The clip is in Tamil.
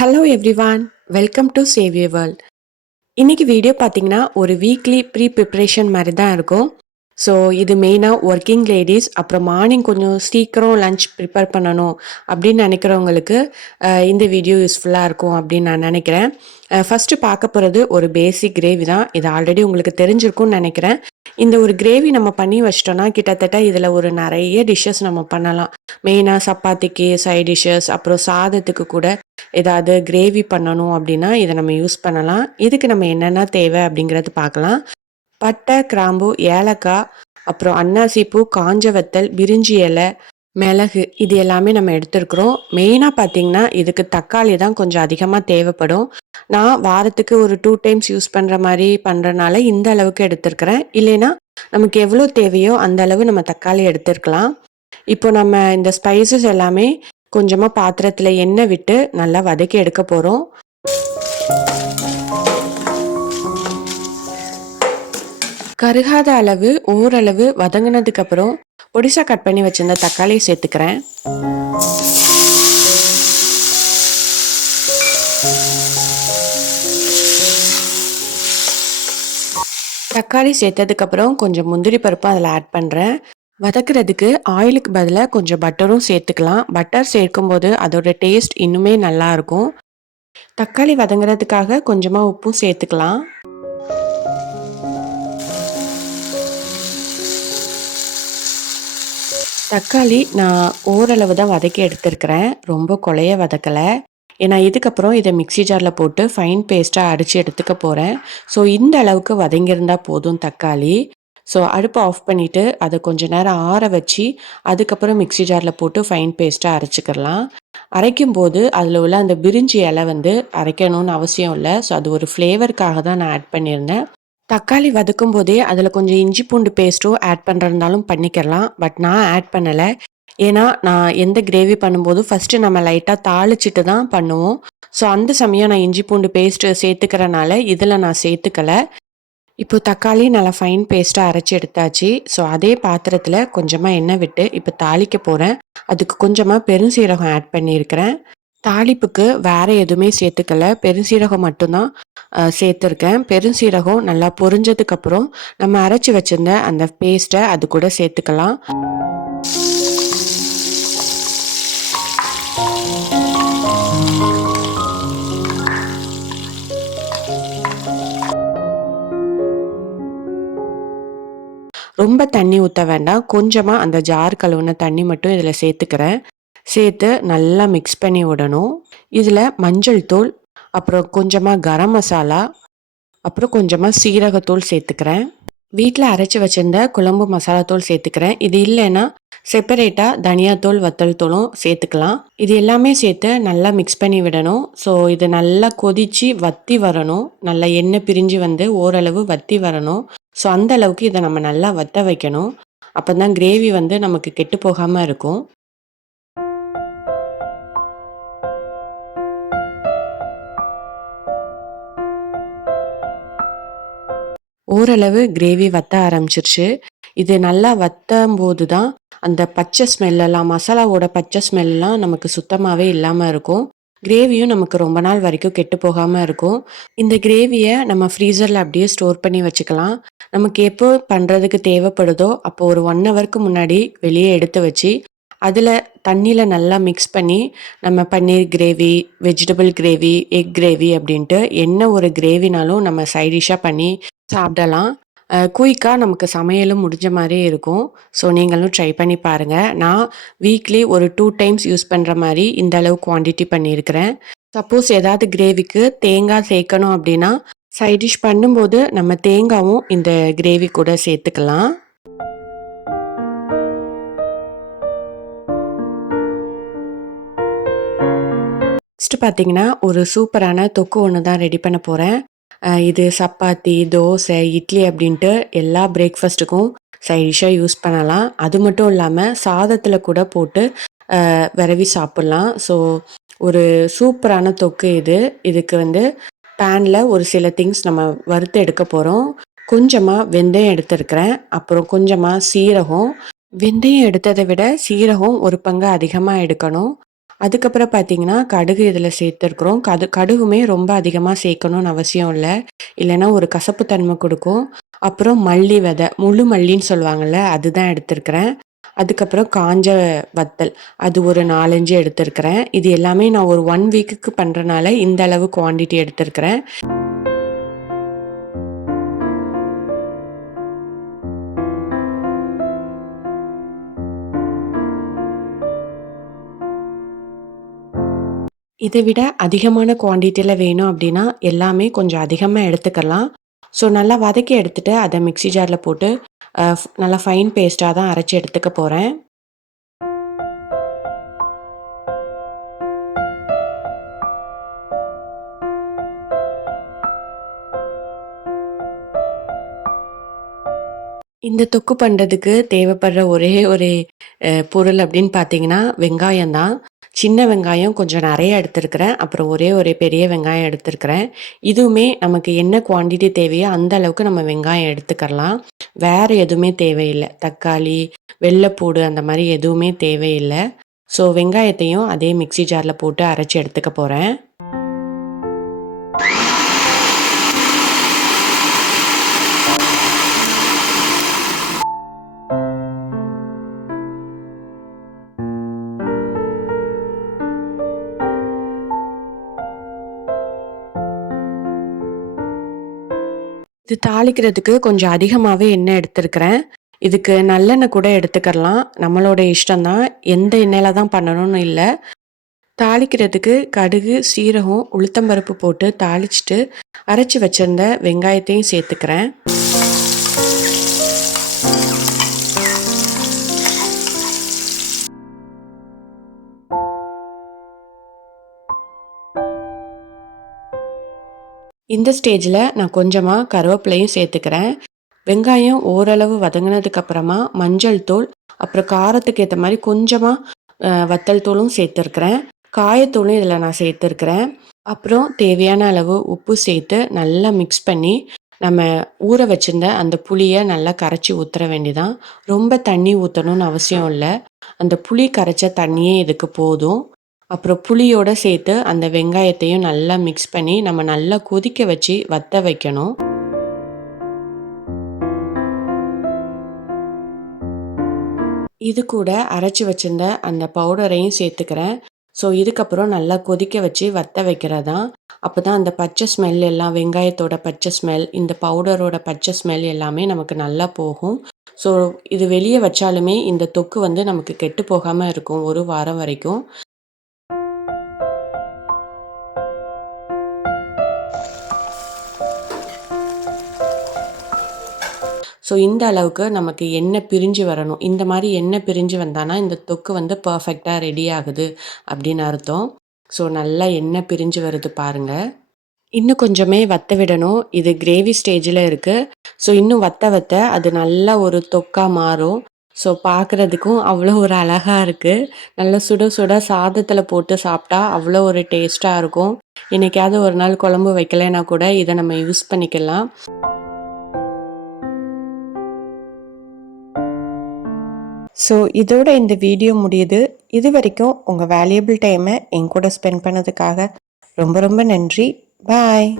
ஹலோ எவ்ரிவான் வெல்கம் டு சேவிய வேர்ல்ட் இன்னைக்கு வீடியோ பார்த்தீங்கன்னா ஒரு வீக்லி ப்ரீ ப்ரிப்ரேஷன் மாதிரி தான் இருக்கும். ஸோ இது மெயினாக ஒர்க்கிங் லேடிஸ் அப்புறம் மார்னிங் கொஞ்சம் சீக்கிரம் லஞ்ச் ப்ரிப்பேர் பண்ணணும் அப்படின்னு நினைக்கிறவங்களுக்கு இந்த வீடியோ யூஸ்ஃபுல்லாக இருக்கும் அப்படின்னு நான் நினைக்கிறேன். ஃபஸ்ட்டு பார்க்க போகிறது ஒரு பேசிக் கிரேவி தான். இது ஆல்ரெடி உங்களுக்கு தெரிஞ்சிருக்கும்னு நினைக்கிறேன். இந்த ஒரு கிரேவி நம்ம பண்ணி வச்சிட்டோம்னா கிட்டத்தட்ட இதில் ஒரு நிறைய டிஷ்ஷஸ் நம்ம பண்ணலாம். மெயினாக சப்பாத்திக்கு சைட் டிஷ்ஷஸ் அப்புறம் சாதத்துக்கு கூட ஏதாவது கிரேவி பண்ணணும் அப்படின்னா இதை நம்ம யூஸ் பண்ணலாம். இதுக்கு நம்ம என்னென்ன தேவை அப்படிங்கிறது பார்க்கலாம். பட்டை கிராம்பு ஏலக்காய் அப்புறம் அன்னாசிப்பூ காஞ்ச வத்தல் பிரிஞ்சி இலை மிளகு இது எல்லாமே நம்ம எடுத்துருக்குறோம். மெயினாக பார்த்தீங்கன்னா இதுக்கு தக்காளி தான் கொஞ்சம் அதிகமாக தேவைப்படும். நான் வாரத்துக்கு ஒரு டூ டைம்ஸ் யூஸ் பண்ணுற மாதிரி பண்ணுறனால இந்த அளவுக்கு எடுத்துருக்குறேன். இல்லைன்னா நமக்கு எவ்வளோ தேவையோ அந்த அளவு நம்ம தக்காளி எடுத்துருக்கலாம். இப்போ நம்ம இந்த ஸ்பைசஸ் எல்லாமே கொஞ்சமாக பாத்திரத்தில் எண்ணெய் விட்டு நல்லா வதக்கி எடுக்க போகிறோம் கருகாத அளவு ஓரளவு வதங்கினதுக்கு அப்புறம் பொடிசா கட் பண்ணி வச்சிருந்த தக்காளியை சேர்த்துக்கிறேன். தக்காளி சேர்த்ததுக்கு அப்புறம் கொஞ்சம் முந்திரி பருப்பு அதில் ஆட் பண்ணுறேன் வதக்குறதுக்கு ஆயிலுக்கு பதிலாக கொஞ்சம் பட்டரும் சேர்த்துக்கலாம். பட்டர் சேர்க்கும்போது அதோட டேஸ்ட் இன்னுமே நல்லா இருக்கும். தக்காளி வதங்குறதுக்காக கொஞ்சமாக உப்பும் சேர்த்துக்கலாம். தக்காளி நான் ஓரளவு தான் வதக்கி எடுத்திருக்கிறேன். ரொம்ப கொலைய வதக்கலை. ஏன்னா இதுக்கப்புறம் இதை மிக்ஸி ஜாரில் போட்டு ஃபைன் பேஸ்ட்டாக அடித்து எடுத்துக்க போகிறேன் ஸோ இந்த அளவுக்கு வதங்கியிருந்தால் போதும் தக்காளி. ஸோ அடுப்பை ஆஃப் பண்ணிவிட்டு அதை கொஞ்சம் நேரம் ஆற வச்சு அதுக்கப்புறம் மிக்ஸி ஜாரில் போட்டு ஃபைன் பேஸ்ட்டாக அரைச்சிக்கிறலாம் அரைக்கும் போது அதில் உள்ள அந்த பிரிஞ்சி இலை வந்து அரைக்கணும்னு அவசியம் இல்லை. ஸோ அது ஒரு ஃப்ளேவருக்காக தான் நான் ஆட் பண்ணியிருந்தேன். தக்காளி வதக்கும் போதே அதில் கொஞ்சம் இஞ்சி பூண்டு பேஸ்ட்டோ ஆட் பண்ணுறதுனாலும் பண்ணிக்கலாம். பட் நான் ஆட் பண்ணலை. ஏன்னா நான் எந்த கிரேவி பண்ணும்போது ஃபஸ்ட்டு நம்ம லைட்டாக தாளிச்சிட்டு தான் பண்ணுவோம். ஸோ அந்த சமயம் நான் இஞ்சி பூண்டு பேஸ்ட்டு சேர்த்துக்கிறனால இதில் நான் சேர்த்துக்கல. இப்போ தக்காளி நல்லா ஃபைன் பேஸ்ட்டாக அரைச்சி எடுத்தாச்சு. ஸோ அதே பாத்திரத்தில் கொஞ்சமாக எண்ணெய் விட்டு இப்போ தாளிக்க போகிறேன் அதுக்கு கொஞ்சமாக பெருஞ்சீரகம் ஆட் பண்ணியிருக்கிறேன். தாளிப்புக்கு வேற எதுவுமே சேர்த்துக்கல. பெருஞ்சீரகம் மட்டும்தான் சேர்த்துருக்கேன். பெருஞ்சீரகம் நல்லா பொரிஞ்சதுக்கு அப்புறம் நம்ம அரைச்சி வச்சிருந்த அந்த பேஸ்ட்டை அது கூட சேர்த்துக்கலாம். ரொம்ப தண்ணி ஊற்ற வேண்டாம். கொஞ்சமாக அந்த ஜார் கழுவுன தண்ணி மட்டும் இதில் சேர்த்துக்கிறேன். சேர்த்து நல்லா மிக்ஸ் பண்ணி விடணும். இதில் மஞ்சள் தூள் அப்புறம் கொஞ்சமாக கரம் மசாலா அப்புறம் கொஞ்சமாக சீரகத்தூள் சேர்த்துக்கிறேன். வீட்டில் அரைச்சி வச்சிருந்த குழம்பு மசாலா தூள் சேர்த்துக்கிறேன். இது இல்லைன்னா செப்பரேட்டாக தனியாத்தூள் வத்தல் தூளும் சேர்த்துக்கலாம். இது எல்லாமே சேர்த்து நல்லா மிக்ஸ் பண்ணி விடணும். ஸோ இது நல்லா கொதித்து வத்தி வரணும். நல்லா எண்ணெய் பிரிஞ்சு வந்து ஓரளவு வத்தி வரணும். ஸோ அந்த அளவுக்கு இதை நம்ம நல்லா வத்த வைக்கணும். அப்போ தான் கிரேவி வந்து நமக்கு கெட்டு போகாமல் இருக்கும். ஓரளவு கிரேவி வத்த ஆரம்பிச்சிருச்சு. இது நல்லா வத்தும் போது தான் அந்த பச்சை ஸ்மெல்லெல்லாம் மசாலாவோட பச்சை ஸ்மெல்லாம் நமக்கு சுத்தமாகவே இல்லாமல் இருக்கும். கிரேவியும் நமக்கு ரொம்ப நாள் வரைக்கும் கெட்டு போகாமல் இருக்கும். இந்த கிரேவியை நம்ம ஃப்ரீசரில் அப்படியே ஸ்டோர் பண்ணி வச்சுக்கலாம். நமக்கு எப்போ பண்ணுறதுக்கு தேவைப்படுதோ அப்போ ஒரு ஒன் ஹவருக்கு முன்னாடி வெளியே எடுத்து வச்சு அதில் தண்ணியில் நல்லா மிக்ஸ் பண்ணி நம்ம paneer gravy vegetable gravy egg gravy அப்படின்ட்டு என்ன ஒரு கிரேவினாலும் நம்ம சைடிஷாக பண்ணி சாப்பிடலாம். குயிக்காக நமக்கு சமையலும் முடிஞ்ச மாதிரியே இருக்கும். ஸோ நீங்களும் ட்ரை பண்ணி பாருங்கள் நான் வீக்லி ஒரு டூ டைம்ஸ் யூஸ் பண்ணுற மாதிரி இந்த அளவு குவான்டிட்டி பண்ணியிருக்கிறேன். சப்போஸ் ஏதாவது கிரேவிக்கு தேங்காய் சேர்க்கணும் அப்படின்னா சைட் டிஷ் பண்ணும்போது நம்ம தேங்காவும் இந்த கிரேவி கூட சேர்த்துக்கலாம். நெக்ஸ்ட் பார்த்தீங்கன்னா ஒரு சூப்பரான தொக்கு ஒன்று தான் ரெடி பண்ண போகிறேன் இது சப்பாத்தி தோசை இட்லி அப்படின்ட்டு எல்லா பிரேக்ஃபாஸ்ட்டுக்கும் சைடிஷாக யூஸ் பண்ணலாம். அது மட்டும் இல்லாமல் சாதத்தில் கூட போட்டு விரவி சாப்பிட்லாம். ஸோ ஒரு சூப்பரான தொக்கு இது. இதுக்கு வந்து பேனில் ஒரு சில திங்ஸ் நம்ம வறுத்து எடுக்க போகிறோம் கொஞ்சமாக வெந்தயம் எடுத்திருக்கிறேன். அப்புறம் கொஞ்சமாக சீரகம். வெந்தயம் எடுத்ததை விட சீரகம் ஒரு பங்கு அதிகமாக எடுக்கணும். அதுக்கப்புறம் பார்த்தீங்கன்னா, கடுகு இதில் சேர்த்துருக்குறோம். கடு கடுகுமே ரொம்ப அதிகமாக சேர்க்கணும்னு அவசியம் இல்லை இல்லைன்னா ஒரு கசப்பு தன்மை கொடுக்கும் அப்புறம் மல்லி விதை, முழு மல்லின்னு சொல்லுவாங்கள்ல அதுதான் எடுத்திருக்கிறேன். அதுக்கப்புறம் காஞ்ச வத்தல். அது ஒரு 4, 5 எடுத்திருக்கிறேன். இது எல்லாமே நான் ஒரு ஒன் வீக்குக்கு பண்ணுறனால இந்த அளவு குவான்டிட்டி எடுத்திருக்கிறேன். இதை விட அதிகமான குவான்டிட்டியில் வேணும் அப்படின்னா, எல்லாமே கொஞ்சம் அதிகமாக எடுத்துக்கலாம். ஸோ நல்லா வதக்கி எடுத்துட்டு, அதை மிக்ஸி ஜார்ல போட்டு நல்லா ஃபைன் பேஸ்ட்டா தான் அரைச்சு எடுத்துக்க போறேன். இந்த தொக்கு பண்ணுறதுக்கு தேவைப்படுற ஒரே ஒரு பொருள் அப்படின்னு பார்த்தீங்கன்னா, வெங்காயம் தான். சின்ன வெங்காயம் கொஞ்சம் நிறைய எடுத்துருக்கிறேன். அப்புறம் ஒரே ஒரு பெரிய வெங்காயம் எடுத்துருக்கிறேன். இதுவுமே நமக்கு என்ன குவான்டிட்டி தேவையோ அந்த அளவுக்கு நம்ம வெங்காயம் எடுத்துக்கலாம். வேறு எதுவுமே தேவையில்லை. தக்காளி, வெள்ளைப்பூடு அந்த மாதிரி எதுவுமே தேவையில்லை. ஸோ வெங்காயத்தையும் அதே மிக்ஸி ஜாரில் போட்டு அரைச்சி எடுத்துக்க போகிறேன் இது தாளிக்கிறதுக்கு கொஞ்சம் அதிகமாகவே எண்ணெய் எடுத்துருக்கிறேன் இதுக்கு நல்லெண்ணெய் கூட எடுத்துக்கலாம். நம்மளோட இஷ்டம் தான். எந்த எண்ணெயில தான் பண்ணணும்னு இல்லை தாளிக்கிறதுக்கு கடுகு, சீரகம், உளுத்தம்பருப்பு போட்டு தாளிச்சிட்டு அரைச்சி வச்சிருந்த வெங்காயத்தையும் சேர்த்துக்கிறேன். இந்த ஸ்டேஜில் நான் கொஞ்சமாக கருவேப்பிலையும் சேர்த்துக்கிறேன். வெங்காயம் ஓரளவு வதங்கினதுக்கப்புறமா மஞ்சள் தூள், அப்புறம் காரத்துக்கு ஏற்ற மாதிரி கொஞ்சமாக வத்தல் தூளும் சேர்த்துருக்குறேன் காயத்தூளும் இதில் நான் சேர்த்துருக்குறேன் அப்புறம் தேவையான அளவு உப்பு சேர்த்து நல்லா மிக்ஸ் பண்ணி, நம்ம ஊற வச்சிருந்த அந்த புளியை நல்லா கரைச்சி ஊற்றுற வேண்டிதான் ரொம்ப தண்ணி ஊற்றணும்னு அவசியம் இல்லை அந்த புளி கரைச்ச தண்ணியே இதுக்கு போதும். அப்புறம் புளியோட சேர்த்து அந்த வெங்காயத்தையும் நல்லா மிக்ஸ் பண்ணி, நம்ம நல்லா கொதிக்க வச்சு வத்த வைக்கணும். இது கூட அரைச்சி வச்சிருந்த அந்த பவுடரையும் சேர்த்துக்கிறேன். ஸோ இதுக்கப்புறம் நல்லா கொதிக்க வச்சு வத்த அப்போ தான். அந்த பச்சை ஸ்மெல் எல்லாம் வெங்காயத்தோட பச்சை ஸ்மெல், இந்த பவுடரோட பச்சை ஸ்மெல் எல்லாமே நமக்கு நல்லா போகும். ஸோ இது வெளியே வச்சாலுமே இந்த தொக்கு வந்து நமக்கு கெட்டு போகாமல் இருக்கும் ஒரு வாரம் வரைக்கும். ஸோ இந்த அளவுக்கு நமக்கு எண்ணெய் பிரிஞ்சு வரணும். இந்த மாதிரி எண்ணெய் பிரிஞ்சு வந்தானா, இந்த தொக்கு வந்து பர்ஃபெக்டாக ரெடி ஆகுது அப்படின்னு அர்த்தம். ஸோ நல்லா எண்ணெய் பிரிஞ்சு வருது பாருங்கள் இன்னும் கொஞ்சமே வத்த விடணும். இது கிரேவி ஸ்டேஜில் இருக்குது ஸோ இன்னும் வத்த வத்த அது நல்லா ஒரு தொக்காக மாறும். ஸோ பார்க்குறதுக்கும் அவ்வளோ ஒரு அழகாக இருக்குது நல்லா சுட சுட சாதத்தில் போட்டு சாப்பிட்டா அவ்வளோ ஒரு டேஸ்ட்டாக இருக்கும். என்னைக்காவது ஒரு நாள் குழம்பு வைக்கலைன்னா கூட இதை நம்ம யூஸ் பண்ணிக்கலாம். ஸோ இதோட இந்த வீடியோ முடியுது. இது வரைக்கும் உங்கள் வேல்யூபிள் டைமை என் கூட ஸ்பெண்ட் பண்ணதுக்காக ரொம்ப ரொம்ப நன்றி. பாய்.